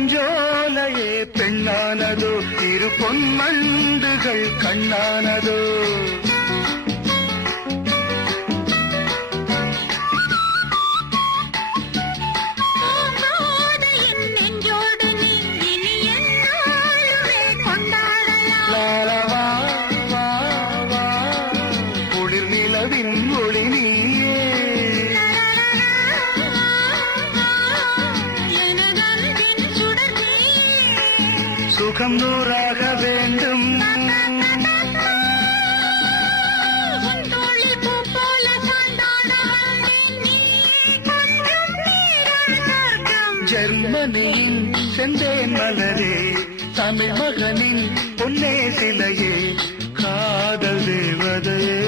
பூஞ்சோலையே பெண்ணானதோ இரு பொன்மண்டுகள் கண்ணானதோ குளிர் நிலவின் ஒளி நீயே சுகம் நூறாக வேண்டும் ஜெர்மனியின் செந்தேன் மலரே தமிழ் மகனின் பொன்னே சிலையே காதல் தேவதையே